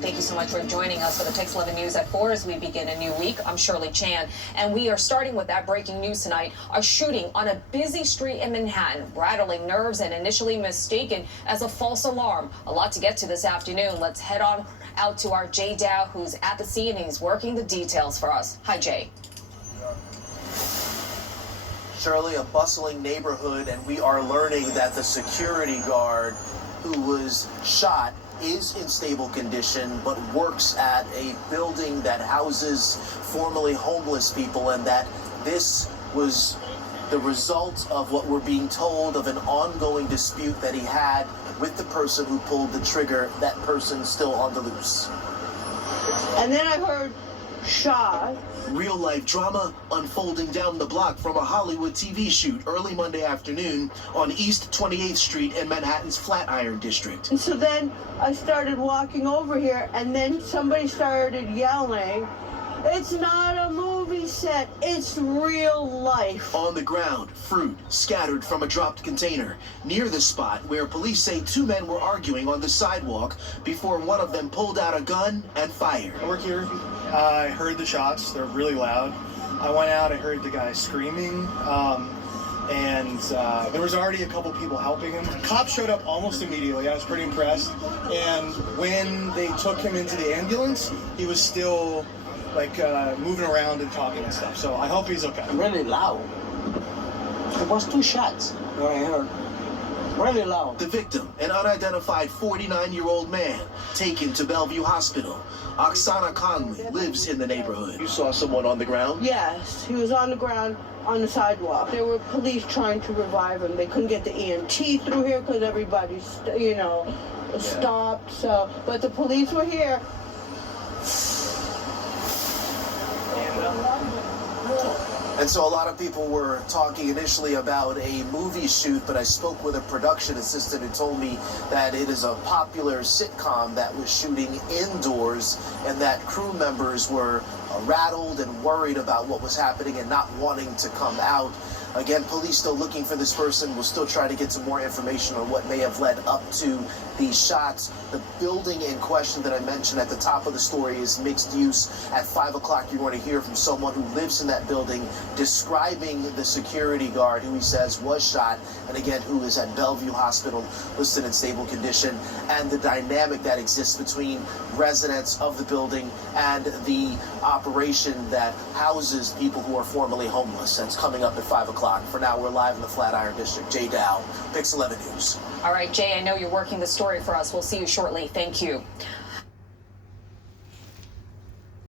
Thank you so much for joining us for the PIX11 News at 4 as we begin a new week. I'm Shirley Chan, and we are starting with that breaking news tonight. A shooting on a busy street in Manhattan, rattling nerves and initially mistaken as a false alarm. A lot to get to this afternoon. Let's head on out to our Jay Dow, who's at the scene, and he's working the details for us. Hi, Jay. Shirley, a bustling neighborhood, and we are learning that the security guard who was shot is in stable condition, but works at a building that houses formerly homeless people, and that this was the result of what we're being told of an ongoing dispute that he had with the person who pulled the trigger. That person still on the loose. And then I heard shot. Real life drama unfolding down the block from a Hollywood TV shoot early Monday afternoon on East 28th Street in Manhattan's Flatiron District. And so then I started walking over here, and then somebody started yelling, "It's not a movie set, it's real life." On the ground, fruit scattered from a dropped container near the spot where police say two men were arguing on the sidewalk before one of them pulled out a gun and fired. I work here. I heard the shots. They're really loud. I went out. I heard the guy screaming. And there was already a couple people helping him. Cops showed up almost immediately. I was pretty impressed. And when they took him into the ambulance, he was still like moving around and talking and stuff. So I hope he's okay. Really loud. It was two shots that I heard. Really loud. The victim, an unidentified 49-year-old man, taken to Bellevue Hospital. Oksana Conley lives in the neighborhood. You saw someone on the ground? Yes, he was on the ground on the sidewalk. There were police trying to revive him. They couldn't get the EMT through here because everybody, stopped. So, but the police were here. And so a lot of people were talking initially about a movie shoot, but I spoke with a production assistant who told me that it is a popular sitcom that was shooting indoors, and that crew members were rattled and worried about what was happening and not wanting to come out. Again, police still looking for this person. We'll still try to get some more information on what may have led up to these shots. The building in question that I mentioned at the top of the story is mixed use. At 5 o'clock, you're going to hear from someone who lives in that building describing the security guard who he says was shot, and again, who is at Bellevue Hospital, listed in stable condition, and the dynamic that exists between residents of the building and the operation that houses people who are formerly homeless. That's coming up at 5 o'clock. For now, we're live in the Flatiron District. Jay Dow, PIX11 News. All right, Jay, I know you're working the story for us. We'll see you shortly. Thank you.